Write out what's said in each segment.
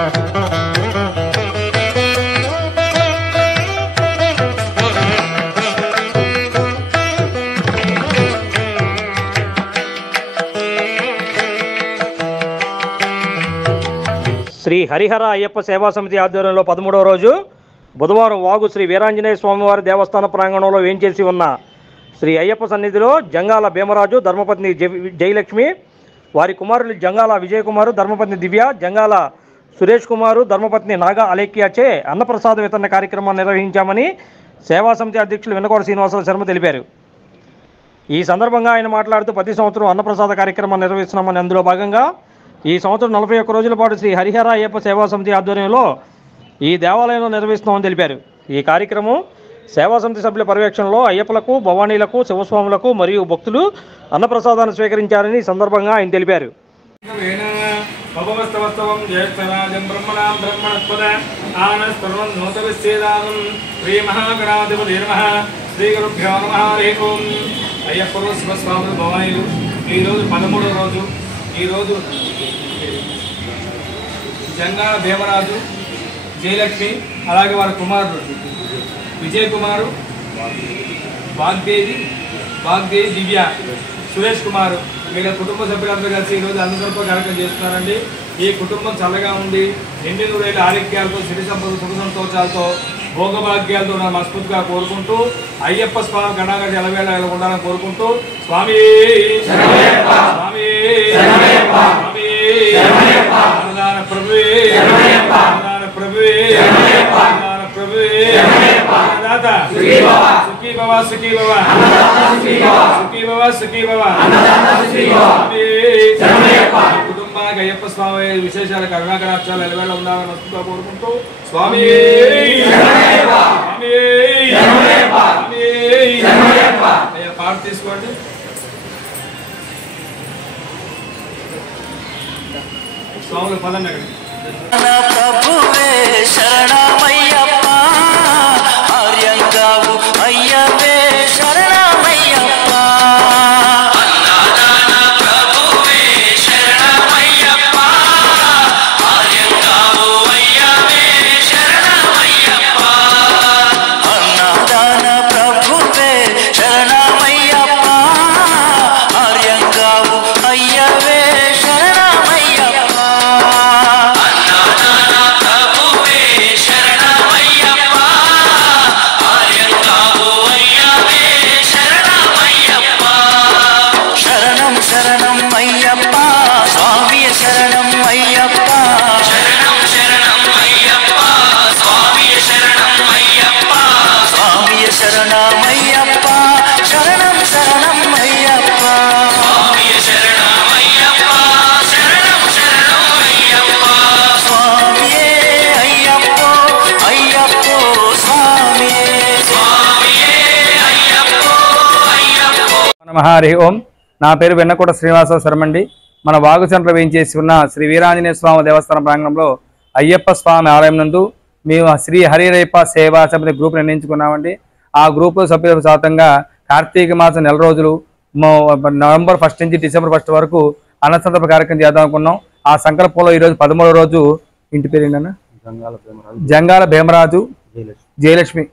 శ్రీ హరిహర అయ్యప్ప సేవా సమితి ఆధ్వర్యంలో 13వ రోజు బుధవారం వాగు శ్రీ వీరాంజనేయ స్వామివారి దేవస్థాన ప్రాంగణంలో వేంచేసి ఉన్న శ్రీ అయ్యప్ప సన్నిధిలో జంగాల భీమరాజు, ధర్మపత్ని జయలక్ష్మి, వారి కుమారులు జంగాల విజయకుమారు, ధర్మపత్ని దివ్య, జంగాల సురేష్ కుమారు, ధర్మపత్ని నాగా అలేఖ్యాచే అన్నప్రసాద వితరణ కార్యక్రమాన్ని నిర్వహించామని సేవా సమితి అధ్యక్షులు వెన్నకోట శ్రీనివాసరావు శర్మ తెలిపారు. ఈ సందర్భంగా ఆయన మాట్లాడుతూ ప్రతి సంవత్సరం అన్నప్రసాద కార్యక్రమాన్ని నిర్వహిస్తున్నామని, అందులో భాగంగా ఈ సంవత్సరం 41 రోజుల పాటు శ్రీ హరిహర అయ్యప్ప సేవా సమితి ఆధ్వర్యంలో ఈ దేవాలయంలో నిర్వహిస్తున్నామని తెలిపారు. ఈ కార్యక్రమం సేవా సమితి సభ్యుల పర్యవేక్షణలో అయ్యప్పలకు, భవానీలకు, శివస్వాములకు మరియు భక్తులు అన్నప్రసాదాన్ని స్వీకరించారని సందర్భంగా ఆయన తెలిపారు. అయ్యప్పలు, శివస్వాములు, భవానీలు ఈరోజు 13వ రోజు. ఈరోజు జంగాల భీమరాజు, జయలక్ష్మి, అలాగే వారి కుమారుడు విజయ్ కుమారు, వాగ్దేవి దివ్య, సురేష్ కుమారు వీళ్ళ కుటుంబ సభ్యులందరూ కలిసి ఈరోజు అన్నసంతర్పణ కార్యక్రమం చేస్తున్నారండి. ఈ కుటుంబం చల్లగా ఉండి నిండి నూరేళ్ళ ఆరోగ్యాలతో, సిరి సంపద, సుఖ సంతోషాలతో, భోగభాగ్యాలతో నా మనస్ఫూర్తిగా కోరుకుంటూ అయ్యప్ప స్వామి గణాగడి ఎలవేళ ఉండాలని కోరుకుంటూ స్వామి స్వామి అన్నదాన ప్రభువే, అన్నదాన ప్రభువే, అన్నదాన ప్రభువే, అన్నదాత సుఖీ భవ, సుఖీ భవ, సుఖీ భవ, సుఖీ భవ. కుటుంబానికి అయ్యప్ప స్వామి విశేషాల కరుణాకరాక్షాలు ఎలవేళ ఉండాలని మనస్ఫూర్తిగా కోరుకుంటూ స్వామి అయ్యా పాట తీసుకోండి. స్వాములు పదండి అక్కడ. హరి ఓం. నా పేరు వెన్నకోట శ్రీనివాసరావు శర్మండి. మన వాగు సెంటర్ వేయించేసి ఉన్న శ్రీ వీరాంజనేయ స్వామి దేవస్థాన ప్రాంగణంలో అయ్యప్ప స్వామి ఆలయం నందు మేము శ్రీ హరిహరయ్యప్ప సేవా సమితి గ్రూప్ నిర్ణయించుకున్నామండి. ఆ గ్రూప్ సభ్యుల శాతంగా కార్తీక మాసం 4 రోజులు నవంబర్ 1 నుంచి డిసెంబర్ 1 వరకు అన్నసంతర్పణ కార్యక్రమం చేద్దాం అనుకున్నాం. ఆ సంకల్పంలో ఈరోజు 13వ రోజు ఇంటి పేరు ఏంటన్నా జంగాల భీమరాజు, జయలక్ష్మి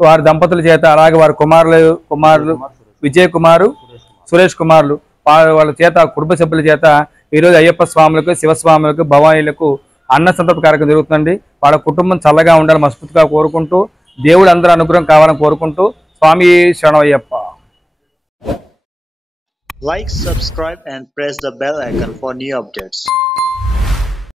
వారి దంపతుల చేత, అలాగే వారి కుమారులు విజయ్ కుమారు, సురేష్ కుమారులు వాళ్ళ చేత, కుటుంబ సభ్యుల చేత ఈరోజు అయ్యప్ప స్వాములకు, శివస్వాములకు, భవానీలకు అన్న సంతర్పణ కార్యక్రమం జరుగుతుందండి. వాళ్ళ కుటుంబం చల్లగా ఉండాలని మనస్ఫూర్తిగా కోరుకుంటూ, దేవుడు అందరూ అనుగ్రహం కావాలని కోరుకుంటూ స్వామి శరణమయ్యప్ప. Like, subscribe and press the bell icon for new updates.